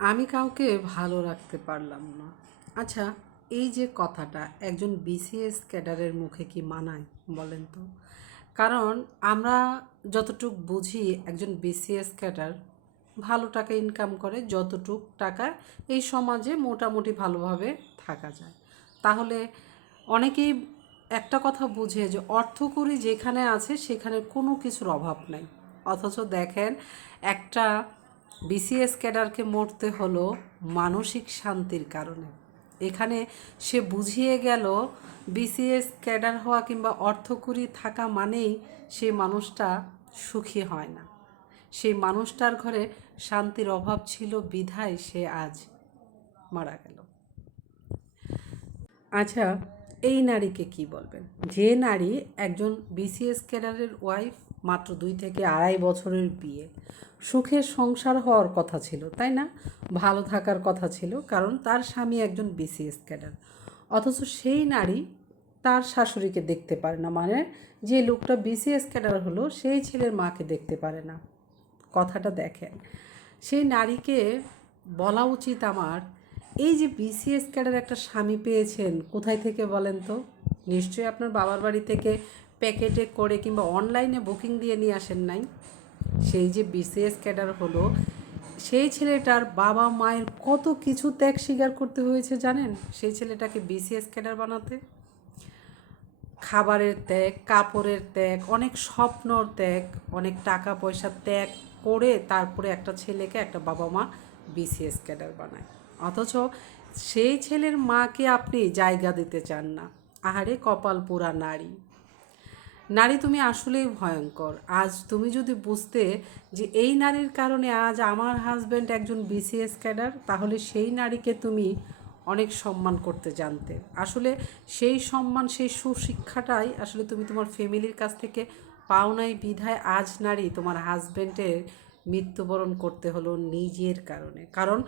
আমি কাউকে ভালো রাখতে পারলাম না। আচ্ছা, এই যে কথাটা একজন বিসিএস ক্যাডারের মুখে কি মানায় বলেন তো? কারণ আমরা যতটুক বুঝি একজন বিসিএস ক্যাডার ভালো টাকা ইনকাম করে, যতটুক টাকা এই সমাজে মোটামুটি ভালোভাবে থাকা যায়। তাহলে অনেকেই একটা কথা বুঝে যে অর্থকড়ি যেখানে আছে সেখানে কোনো কিছুর অভাব নাই। অথচ দেখেন, একটা বিসিএস ক্যাডারকে মরতে হলো মানসিক শান্তির কারণে। এখানে সে বুঝিয়ে গেল বিসিএস ক্যাডার হওয়া কিংবা অর্থকড়ি থাকা মানেই সেই মানুষটা সুখী হয় না। সেই মানুষটার ঘরে শান্তির অভাব ছিল বিধায় সে আজ মারা গেল। আচ্ছা, এই নারীকে কি বলবেন? যে নারী একজন বিসিএস ক্যাডারের ওয়াইফ, মাত্র 2 থেকে 2.5 বছরের বিয়ে, সুখের সংসার হওয়ার কথা ছিল, তাই না? ভালো থাকার কথা ছিল, কারণ তার স্বামী একজন বিসিএস ক্যাডার। অথচ সেই নারী তার শাশুড়িকে দেখতে পারে না, মানে যে লোকটা বিসিএস ক্যাডার হলো সেই ছেলের মাকে দেখতে পারে না। কথাটা দেখেন, সেই নারীকে বলা উচিত আমার, এই যে বিসিএস ক্যাডার একটা স্বামী পেয়েছেন কোথায় থেকে বলেন তো? নিশ্চয়ই আপনার বাবার বাড়ি থেকে প্যাকেটে করে কিংবা অনলাইনে বুকিং দিয়ে নিয়ে আসেন নাই। সেই যে বিসিএস ক্যাডার হলো, সেই ছেলেটার বাবা মায়ের কত কিছু ত্যাগ স্বীকার করতে হয়েছে জানেন সেই ছেলেটাকে বিসিএস ক্যাডার বানাতে? খাবারের ত্যাগ, কাপড়ের ত্যাগ, অনেক স্বপ্নর ত্যাগ, অনেক টাকা পয়সার ত্যাগ করে তারপরে একটা ছেলেকে একটা বাবা মা বিসিএস ক্যাডার বানায়। অথচ সেই ছেলের মাকে আপনি জায়গা দিতে চান না। আহারে কপাল পোড়া নারী! নারী, তুমি আসলেই ভয়ঙ্কর। আজ তুমি যদি বুঝতে যে এই নারীর কারণে আজ আমার হাজব্যান্ড একজন বিসিএস ক্যাডার, তাহলে সেই নারীকে তুমি অনেক সম্মান করতে জানতে। আসলে সেই সম্মান, সেই সুশিক্ষাটাই আসলে তুমি তোমার ফ্যামিলির কাছ থেকে পাও নাই বিধায় আজ নারী তোমার হাজব্যান্ডের মৃত্যুবরণ করতে হলো নিজের কারণে। কারণ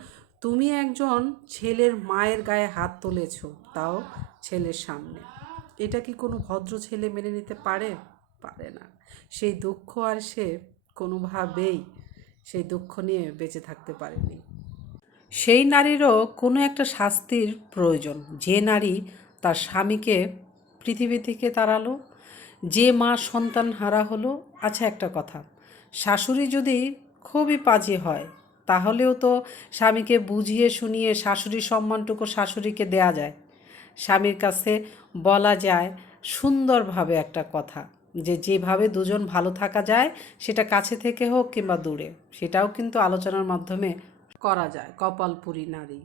তুমি একজন ছেলের মায়ের গায়ে হাত তুলেছো, তাও ছেলের সামনে। এটা কি কোনো ভদ্র ছেলে মেনে নিতে পারে? পারে না। সেই দুঃখ আর সে কোনোভাবেই সেই দুঃখ নিয়ে বেঁচে থাকতে পারেনি। সেই নারীরও কোনো একটা শাস্তির প্রয়োজন, যে নারী তার স্বামীকে পৃথিবী থেকে তাড়ালো, যে মা সন্তান হারা হলো। আচ্ছা, একটা কথা, শাশুড়ি যদি খুবই পাজি হয় তাহলেও তো স্বামীকে বুঝিয়ে শুনিয়ে শাশুড়ির সম্মানটুকু শাশুড়িকে দেয়া যায়। স্বামীর কাছে বলা যায় সুন্দরভাবে একটা কথা, যে যেভাবে দুজন ভালো থাকা যায়, সেটা কাছে থেকে হোক কিংবা দূরে, সেটাও কিন্তু আলোচনার মাধ্যমে করা যায়। কপালপুরী নারী।